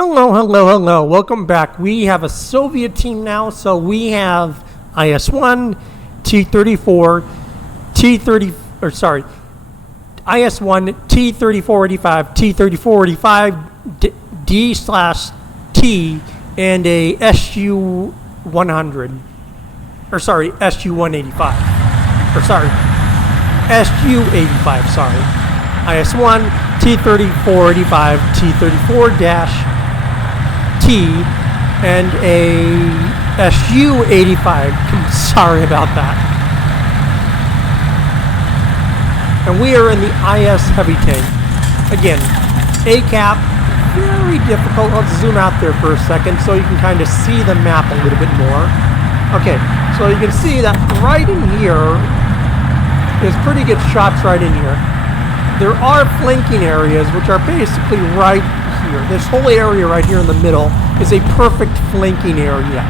Hello, hello, hello. Welcome back. We have a Soviet team now, so we have IS-1, T-34, IS-1, T-3485, T-3485, D/T, and a SU-100. SU-185. SU-85, sorry. IS-1, T-3485, T-34-T, and a SU-85. Sorry about that. And we are in the IS heavy tank. Again, ACAP, very difficult. Let's zoom out there for a second so you can kind of see the map a little bit more. Okay, so you can see that right in here is pretty good shots right in here. There are flanking areas which are basically right here. This whole area right here in the middle is a perfect flanking area.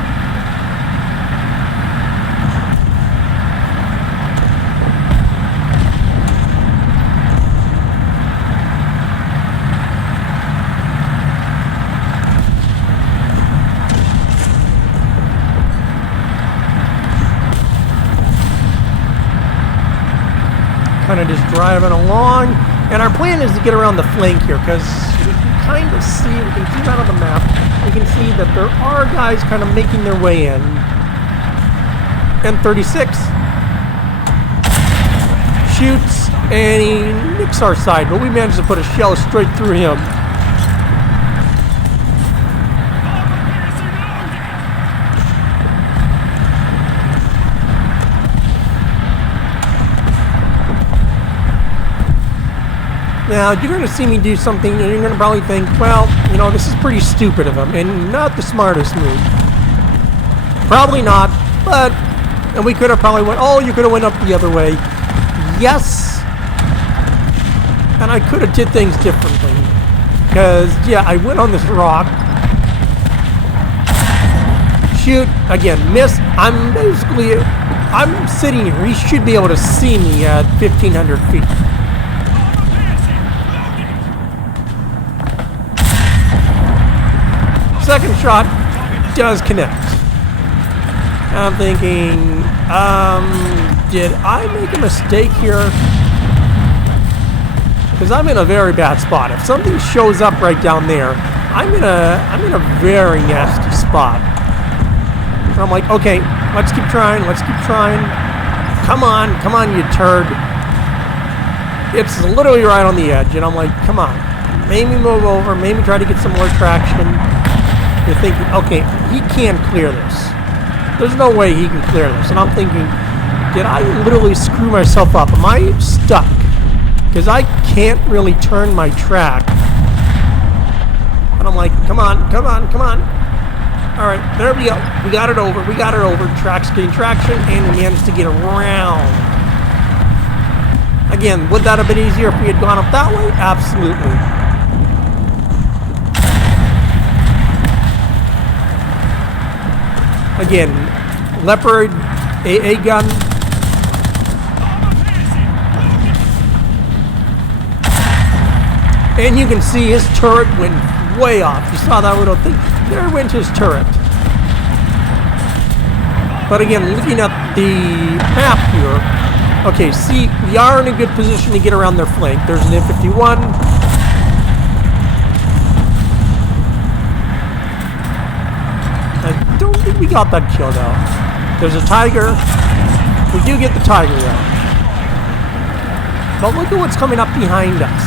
Kind of just driving along, and our plan is to get around the flank here because we can kind of see, we can zoom out on the map, we can see that there are guys kind of making their way in. M36 shoots and he nicks our side, but we managed to put a shell straight through him. Now, you're going to see me do something, and you're going to probably think, well, you know, this is pretty stupid of him, and not the smartest move. Probably not, but, and we could have probably went, oh, you could have went up the other way. Yes, and I could have did things differently. Because, yeah, I went on this rock. Shoot, again, miss. I'm sitting here. He should be able to see me at 1,500 feet. Second shot does connect. I'm thinking, did I make a mistake here? Because I'm in a very bad spot. If something shows up right down there, I'm in a very nasty spot. And I'm like, okay, let's keep trying, Come on, you turd. It's literally right on the edge, and I'm like, come on. Maybe move over, maybe try to get some more traction. You're thinking, okay, he can't clear this. There's no way he can clear this. And I'm thinking, did I literally screw myself up? Am I stuck? Because I can't really turn my track. And I'm like, come on. All right, there we go. We got it over. Track's getting traction, and we managed to get around. Again, would that have been easier if we had gone up that way? Absolutely. Again, Leopard, AA gun. And you can see his turret went way off. You saw that little thing? There went his turret. But again, looking at the map here, okay, see, we are in a good position to get around their flank. There's an M51. We got that kill though. There's a Tiger. We do get the Tiger though. But look at what's coming up behind us.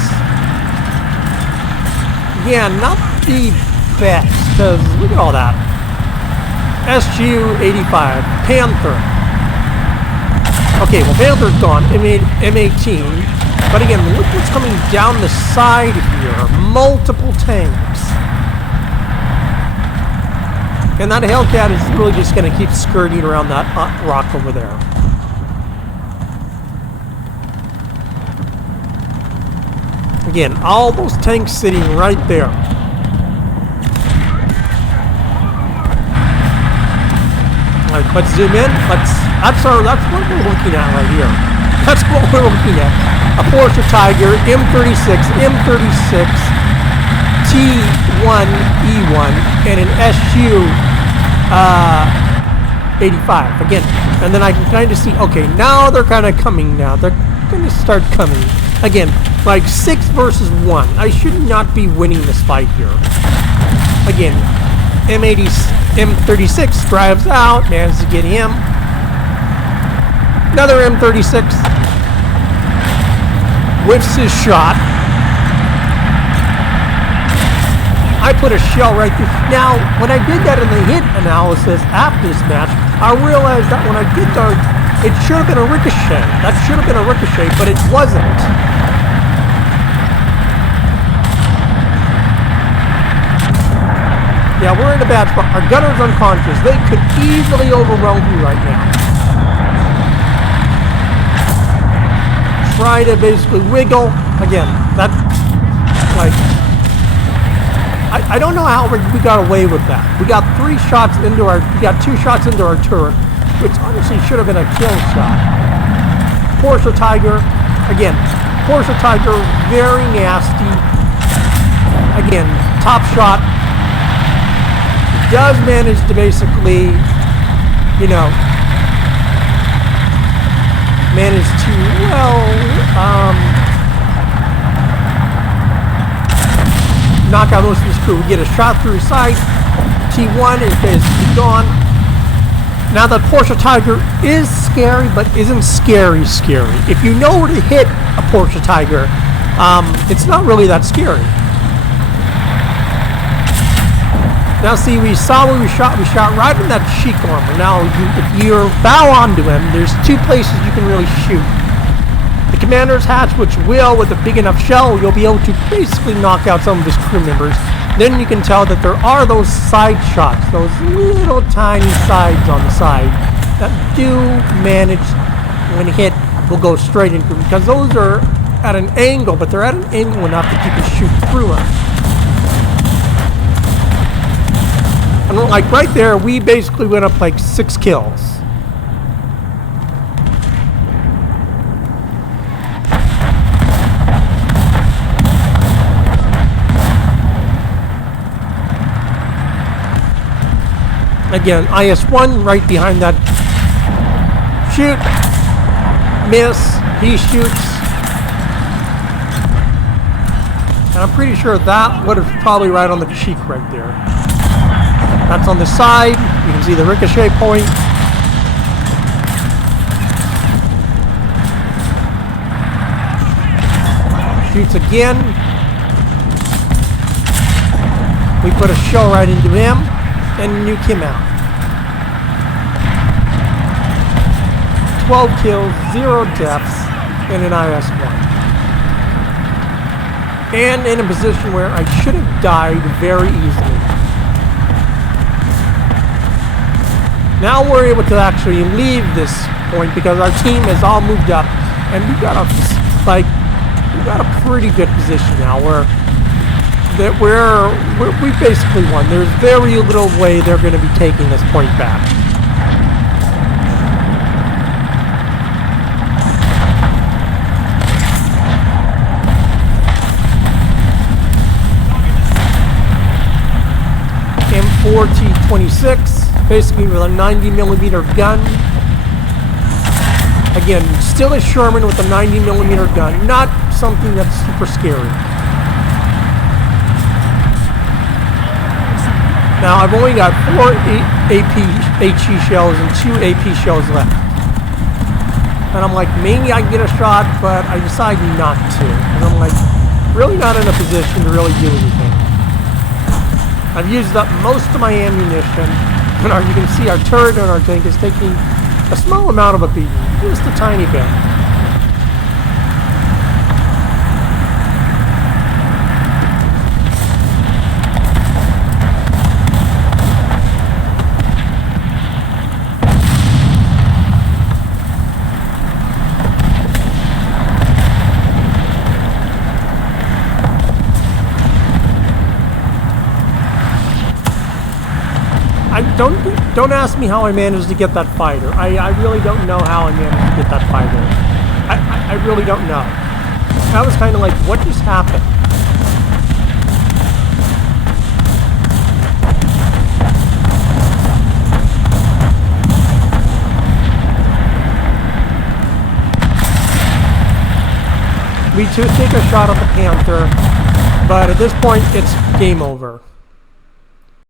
Yeah, not the best. Because look at all that. SU-85. Panther. Okay, well Panther's gone. M18. But again, look what's coming down the side here. Multiple tanks. And that Hellcat is really just going to keep skirting around that rock over there. Again, all those tanks sitting right there. All right, let's zoom in. That's what we're looking at right here. That's what we're looking at. A Porsche Tiger, M36, T1E1 and an SU 85 again, and then I can kind of see, okay, now they're kind of coming now. They're going to start coming. Again, like 6 versus 1. I should not be winning this fight here. Again, M36 drives out, manages to get him. Another M36 whiffs his shot. I put a shell right through. Now, when I did that in the hit analysis after this match, I realized that when I did that, it should have been a ricochet. That should have been a ricochet, but it wasn't. Yeah, we're in a bad spot. Our gunner's unconscious. They could easily overwhelm you right now. Try to basically wiggle. Again, that's like... I don't know how we got away with that. We got 2 shots into our turret, which honestly should have been a kill shot. Porsche Tiger, again, Porsche Tiger, very nasty. Again, top shot. Does manage to basically, you know, manage to, knock out most of his crew. We get a shot through his sight. T1 is basically gone. Now that Porsche Tiger is scary, but isn't scary. If you know where to hit a Porsche Tiger, it's not really that scary. Now see, we saw where we shot right in that cheek armor. Now, if you bow onto him, there's 2 places you can really shoot. The commander's hatch, which will, with a big enough shell, you'll be able to basically knock out some of his crew members. Then you can tell that there are those side shots, those little tiny sides on the side that do manage, when hit, will go straight into them, because those are at an angle, but they're at an angle enough that you can shoot through them. And like right there, we basically went up like 6 kills. Again, IS-1 right behind that. Shoot. Miss. He shoots. And I'm pretty sure that would have probably right on the cheek right there. That's on the side. You can see the ricochet point. Shoots again. We put a shell right into him and nuke him out. 12 kills, 0 deaths, and an IS-1. And in a position where I should have died very easily. Now we're able to actually leave this point because our team has all moved up, and we got a pretty good position now where we basically won. There's very little way they're going to be taking this point back. M4T26, basically with a 90mm gun. Again, still a Sherman with a 90mm gun, not something that's super scary. Now I've only got 4 HE shells and 2 AP shells left. And I'm like, maybe I can get a shot, but I decide not to. And I'm like, really not in a position to really do anything. I've used up most of my ammunition. And you can see our turret and our tank is taking a small amount of a beating, just a tiny bit. Don't ask me how I managed to get that fighter. I really don't know how I managed to get that fighter. I really don't know. I was kind of like, what just happened? maybe to take a shot at the panther, but at this point, it's game over.